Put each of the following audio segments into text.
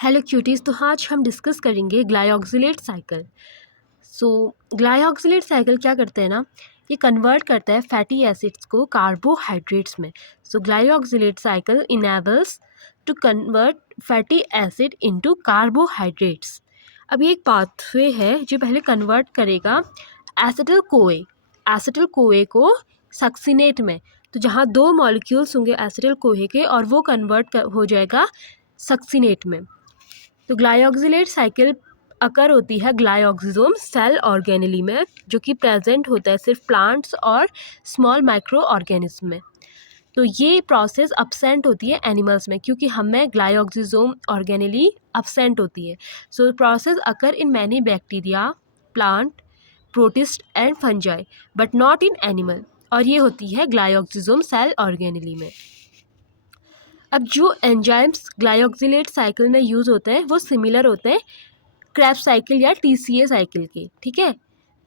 Hello cuties. तो आज हम डिस्कस करेंगे ग्लाइऑक्सिलेट साइकिल। ग्लाइऑक्सिलेट साइकिल क्या करते हैं ना, ये कन्वर्ट करता है फैटी एसिड्स को कार्बोहाइड्रेट्स में। Glyoxylate cycle enables to convert fatty acid into carbohydrates. अब ये एक पाथवे है जो पहले कन्वर्ट करेगा एसिटिल कोए को सक्सिनेट में। तो जहाँ दो मॉलिक्यूल्स होंगे एसिटिल कोहे के और वो कन्वर्ट हो जाएगा सक्सिनेट में। तो ग्लाइऑक्सिलेट साइकिल अकर होती है ग्लाइऑक्सिसोम सेल ऑर्गेनेली में, जो कि प्रेजेंट होता है सिर्फ प्लांट्स और स्मॉल माइक्रो ऑर्गेनिज्म में। तो ये प्रोसेस अब्सेंट होती है एनिमल्स में, क्योंकि हमें ग्लाइऑक्सिसोम ऑर्गेनेली अब्सेंट होती है। Process occur in many bacteria, plant, protist and fungi, but not in animal. और ये होती है ग्लाइऑक्सिसोम सेल ऑर्गेनेली में। अब जो एंजाइम्स ग्लाइऑक्सिलेट साइकिल में यूज़ होते हैं वो सिमिलर होते हैं क्रेब्स साइकिल या टीसीए साइकिल के, ठीक है।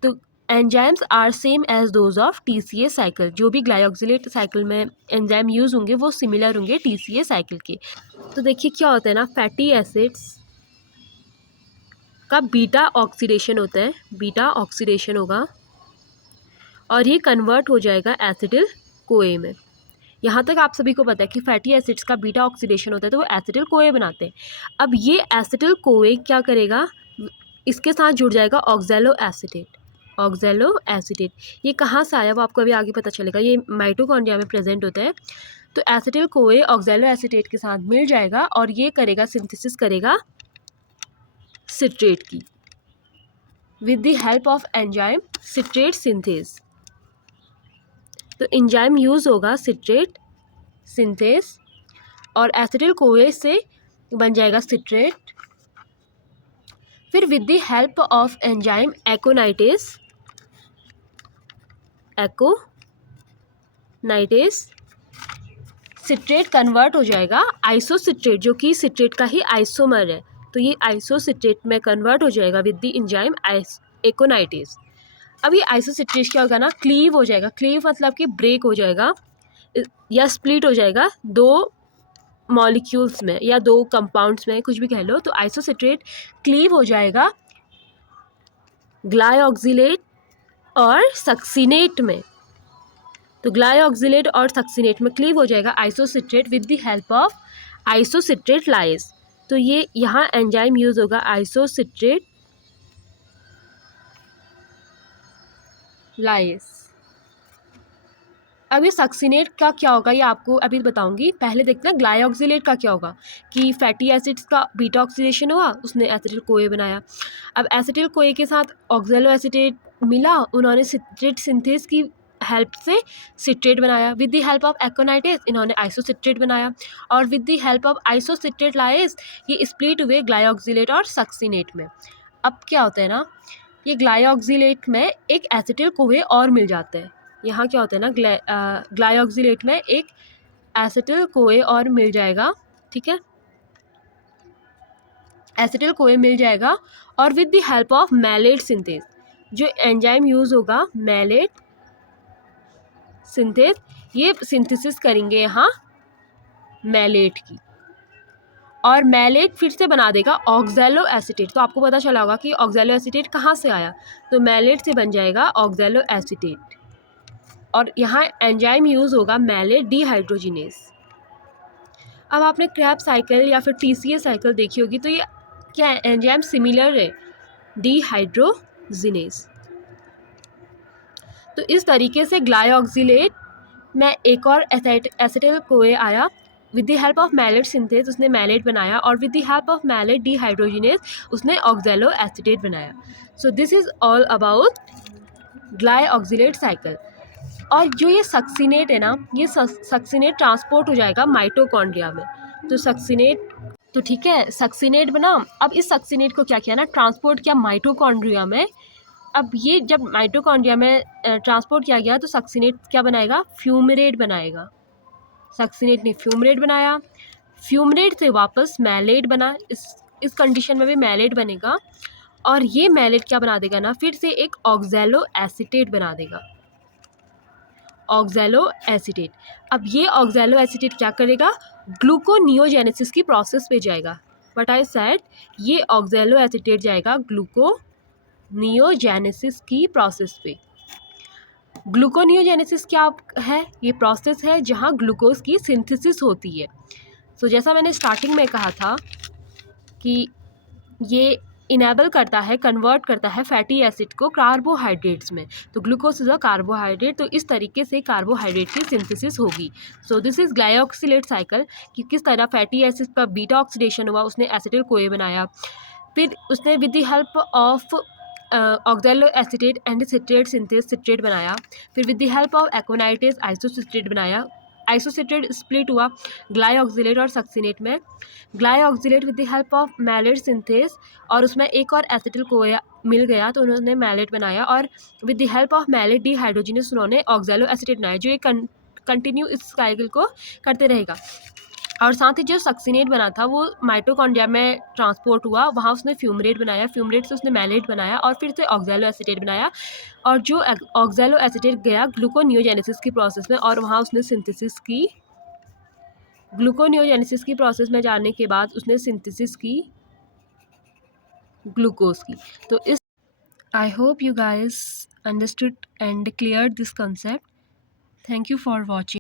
तो enzymes are same as those of TCA cycle. जो भी ग्लाइऑक्सिलेट साइकिल में एंजाइम यूज़ होंगे वो सिमिलर होंगे टीसीए साइकिल के। तो देखिए क्या होता है ना, फैटी एसिड्स का बीटा ऑक्सीडेशन होता है, बीटा ऑक्सीडेशन होगा और ये कन्वर्ट हो जाएगा एसिटिल कोए में। यहाँ तक आप सभी को पता है कि फैटी एसिड्स का बीटा ऑक्सीडेशन होता है तो वो एसिटिल कोए बनाते हैं। अब ये एसिटिल कोए क्या करेगा, इसके साथ जुड़ जाएगा ऑक्सैलो एसीटेट। ऑक्सैलो एसीटेट ये कहाँ से आया वो आपको अभी आगे पता चलेगा। ये माइटोकॉन्ड्रिया में प्रेजेंट होता है। तो एसिटिल कोए ऑक्सैलो एसीटेट के साथ मिल जाएगा और ये करेगा सिंथेसिस करेगा सिट्रेट की with the help of enzyme citrate synthase. तो एंजाइम यूज़ होगा सिट्रेट सिंथेस और एसिटिल कोए से बन जाएगा सिट्रेट। फिर with the help of enzyme aconitase citrate convert हो जाएगा आइसोसिट्रेट, जो कि सिट्रेट का ही आइसोमर है। तो ये आइसोसिट्रेट में कन्वर्ट हो जाएगा विद द एंजाइम एकोनाइटेस। अब ये आइसोसिट्रेट क्या होगा ना, क्लीव हो जाएगा। क्लीव मतलब कि ब्रेक हो जाएगा या स्प्लिट हो जाएगा दो मॉलिक्यूल्स में या दो कंपाउंड्स में, कुछ भी कह लो। तो आइसोसिट्रेट क्लीव हो जाएगा ग्लाइऑक्सिलेट और सक्सिनेट में। तो ग्लाइऑक्सिलेट और सक्सिनेट में क्लीव हो जाएगा isocitrate with the help of isocitrate lies. तो ये यहाँ एंजाइम यूज होगा आइसोसिट्रेट लाइज। अब ये सक्सिनेट का क्या होगा ये आपको अभी बताऊंगी। पहले देखते हैं ग्लाइऑक्सिलेट का क्या होगा, कि फैटी एसिड्स का बीटा ऑक्सीडेशन हुआ, उसने एसिटिल कोए बनाया। अब एसिटिल कोए के साथ ऑक्सैलो एसीटेट मिला, उन्होंने सिट्रेट सिंथेस की हेल्प से सिट्रेट बनाया। विद द हेल्प ऑफ एकोनाइटेस इन्होंने आइसोसिट्रेट बनाया और with the help of isocitrate lies ये स्प्लिट हुए ग्लाइऑक्सिलेट और सक्सिनेट में। अब क्या होता है ना, ये ग्लाइऑक्सिलेट में एक एसिटिल कोए और मिल जाता है। यहाँ क्या होता है ना, ग्लाइऑक्सिलेट में एक एसिटिल कोए और मिल जाएगा, ठीक है। एसिटिल कोए मिल जाएगा और with the help of malate synthase, जो एंजाइम यूज होगा मैलेट सिंथेस, ये सिंथेसिस करेंगे यहाँ मैलेट की और मैलेट फिर से बना देगा ऑक्सैलो एसीटेट। तो आपको पता चला होगा कि ऑक्सैलो एसीटेट कहाँ से आया, तो मैलेट से बन जाएगा ऑक्सैलो एसीटेट और यहाँ एंजाइम यूज़ होगा मैलेट डिहाइड्रोजिनेस। अब आपने क्रैब साइकिल या फिर टीसीए साइकिल देखी होगी, तो ये क्या एंजाइम सिमिलर है डिहाइड्रोजिनेस। तो इस तरीके से ग्लाइऑक्सिलेट में एक और एसिटिल कोए आया। With the help of malate synthase उसने मैलेट बनाया और with the help of malate dehydrogenase उसने ऑक्सैलो एसीटेट बनाया। So this is all about glyoxylate cycle. और जो ये सक्सिनेट है ना, ये सक्सिनेट ट्रांसपोर्ट हो जाएगा माइटोकॉन्ड्रिया में। तो सक्सिनेट, तो ठीक है, सक्सिनेट बना। अब इस सक्सिनेट को क्या किया ना, ट्रांसपोर्ट किया माइटोकॉन्ड्रिया में। अब ये जब माइटोकॉन्ड्रिया में ट्रांसपोर्ट किया गया तो सक्सिनेट क्या बनाएगा, फ्यूमरेट बनाएगा। सक्सिनेट ने फ्यूमरेट बनाया, फ्यूमरेट से वापस मैलेट बना। इस कंडीशन में भी मैलेट बनेगा और ये मैलेट क्या बना देगा ना, फिर से एक ऑक्सैलो एसीटेट बना देगा, ऑक्सैलो एसीटेट। अब ये ऑक्सैलो एसीटेट क्या करेगा, ग्लूकोनियोजेनेसिस की प्रोसेस पे जाएगा। बट आई सेड ये ऑक्जेलो एसिटेट जाएगा ग्लूकोनियोजेनेसिस की प्रोसेस पे। ग्लूकोनियोजेनेसिस क्या है? ये प्रोसेस है जहाँ ग्लूकोज की सिंथेसिस होती है। सो जैसा मैंने स्टार्टिंग में कहा था कि ये इनेबल करता है, कन्वर्ट करता है फैटी एसिड को कार्बोहाइड्रेट्स में। तो ग्लूकोज इज अ कार्बोहाइड्रेट, तो इस तरीके से कार्बोहाइड्रेट की सिंथेसिस होगी। So this is glyoxylate cycle कि किस तरह फैटी एसिड का बीटा ऑक्सीडेशन हुआ, उसने एसिटिल कोए बनाया, फिर उसने with the help of oxaloacetate and citrate synthase citrate बनाया, फिर with the help of aconitase isocitrate बनाया, आइसोसिट्रेट स्प्लिट हुआ ग्लाइऑक्सिलेट और सक्सिनेट में, glyoxylate with the help of malate synthase और उसमें एक और एसिटिल कोया मिल गया तो उन्होंने मैलेट बनाया, और with the help of malate dehydrogenase उन्होंने ऑक्जेलो एसिटेट बनाया, जो एक कंटिन्यू इस साइकिल को करते रहेगा। और साथ ही जो सक्सिनेट बना था वो माइटोकॉन्ड्रिया में ट्रांसपोर्ट हुआ, वहाँ उसने फ्यूमरेट बनाया, फ्यूमरेट से उसने मैलेट बनाया और फिर से ऑक्जेलो एसिटेट बनाया, और जो ऑक्जेलो एसिटेट गया ग्लूकोनियोजेनेसिस की प्रोसेस में और वहाँ उसने सिंथेसिस की। ग्लूकोनियोजेनेसिस की प्रोसेस में जाने के बाद उसने सिंथेसिस की ग्लूकोज की। तो इस I hope you guys understood and clear this concept. Thank you for watching.